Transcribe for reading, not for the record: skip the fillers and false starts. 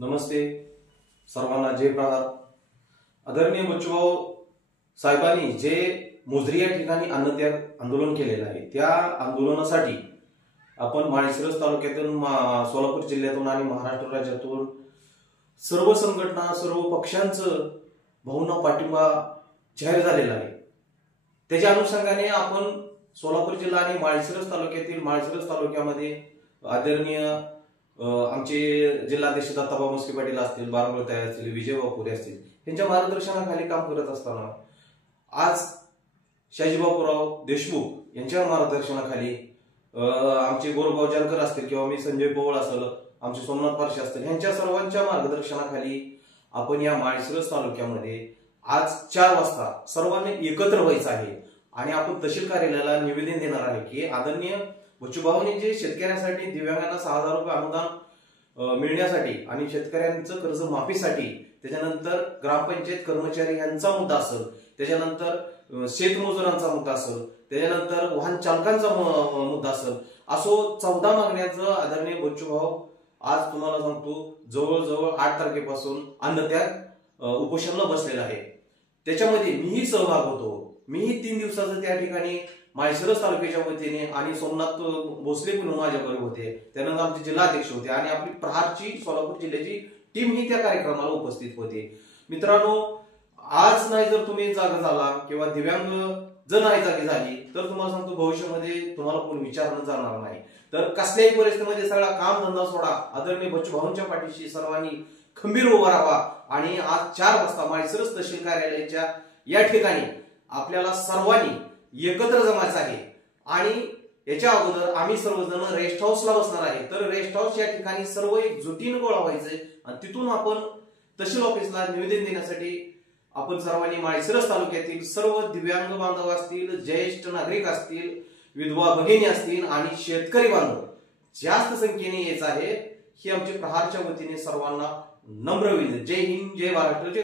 नमस्ते सर्वांना जय प्रहार। आदरणीय बच्चूभाऊ साहेबांनी जे मोजरी या ठिकाणी अन्नत्याग आंदोलन केलेलं आहे त्या आंदोलनासाठी आपण माळशिरस तालुक्यातून सोलापूर जिल्ह्यातून आणि महाराष्ट्र राज्यातून सर्व संघटना सर्व पक्षांचं भावना पाठिंबा जाहीर झालेला आहे। त्याच्या अनुषंगाने आपण सोलापूर जिल्हा आणि माळशिरस तालुक्यामध्ये आदरणीय आमचे जिल्हाध्यक्ष दत्ताभाऊ मुस्के पाटील असतील, बारामती असतील, विजयभाऊ पुरे असतील यांच्या मार्गदर्शनाखाली काम करत असताना आज शाजीबापूराव देशमुख यांच्या मार्गदर्शनाखाली आमचे गौरवभाऊ जानकर असतील किंवा मी संजय पोवळ असेल, आमचे सोमनाथ पारशी असतील यांच्या सर्वांच्या मार्गदर्शनाखाली आपण या माळशिरस तालुक्यामध्ये आज 4 वाजता सर्वांनी एकत्र व्हायचं आहे आणि आपण तहसील कार्यालयाला निवेदन देणार आहे की आदरणीय बच्चूभाऊंनी जे शेतकऱ्यांसाठी दिव्यांगांना 6,000 रुपये अनुदान मिळण्यासाठी आणि शेतकऱ्यांचं कर्ज माफीसाठी, त्याच्यानंतर ग्रामपंचायत कर्मचारी यांचा मुद्दा असेल, त्याच्यानंतर शेतमजुरांचा मुद्दा असेल, त्याच्यानंतर वाहन चालकांचा मुद्दा असेल, असो 14 मागण्यांचं आदरणीय बच्चूभाऊ आज तुम्हाला सांगतो जवळजवळ 8 तारखेपासून अन्नत्याग उपोषणाला बसलेला आहे। त्याच्यामध्ये मीही सहभाग होतो। मीही 3 दिवसाचं त्या ठिकाणी माळशिरस तालुक्याच्या वतीने आणि सोमनाथ भोसले पण माझ्याबरोबर होते, त्यानंतर आमचे जिल्हाध्यक्ष होते आणि आपली प्रहारची सोलापूर जिल्ह्याची टीम ही त्या कार्यक्रमाला उपस्थित होती। मित्रांनो, आज नाही जर तुम्ही जागा झाला किंवा दिव्यांग जर नाही जागी झाली तर तुम्हाला सांगतो भविष्यामध्ये तुम्हाला कोण विचारणं जाणार नाही। तर कसल्याही परिस्थितीमध्ये सगळा काम धंदा सोडा, आदरणीय बच्चूभाऊंच्या पाठीशी सर्वांनी खंबीर उभा राहावा आणि आज 4 वाजता माळशिरस तहसील कार्यालयाच्या या ठिकाणी आपल्याला सर्वांनी एकत्र जमायचं आहे आणि याच्या अगोदर आम्ही सर्वजण रेस्ट हाऊसला बसणार आहे। तर रेस्ट हाऊस या ठिकाणी सर्व एकजुटीने गोळा व्हायचे आणि तिथून आपण तहसील ऑफिसला निवेदन देण्यासाठी आपण सर्वांनी माळशिरस तालुक्यातील सर्व दिव्यांग बांधव असतील, ज्येष्ठ नागरिक असतील, विधवा भगिनी असतील आणि शेतकरी बांधव जास्त संख्येने यायचं आहे। ही आमच्या प्रहारच्या वतीने सर्वांना नम्र विनंती। जय हिंद, जय महाराष्ट्र।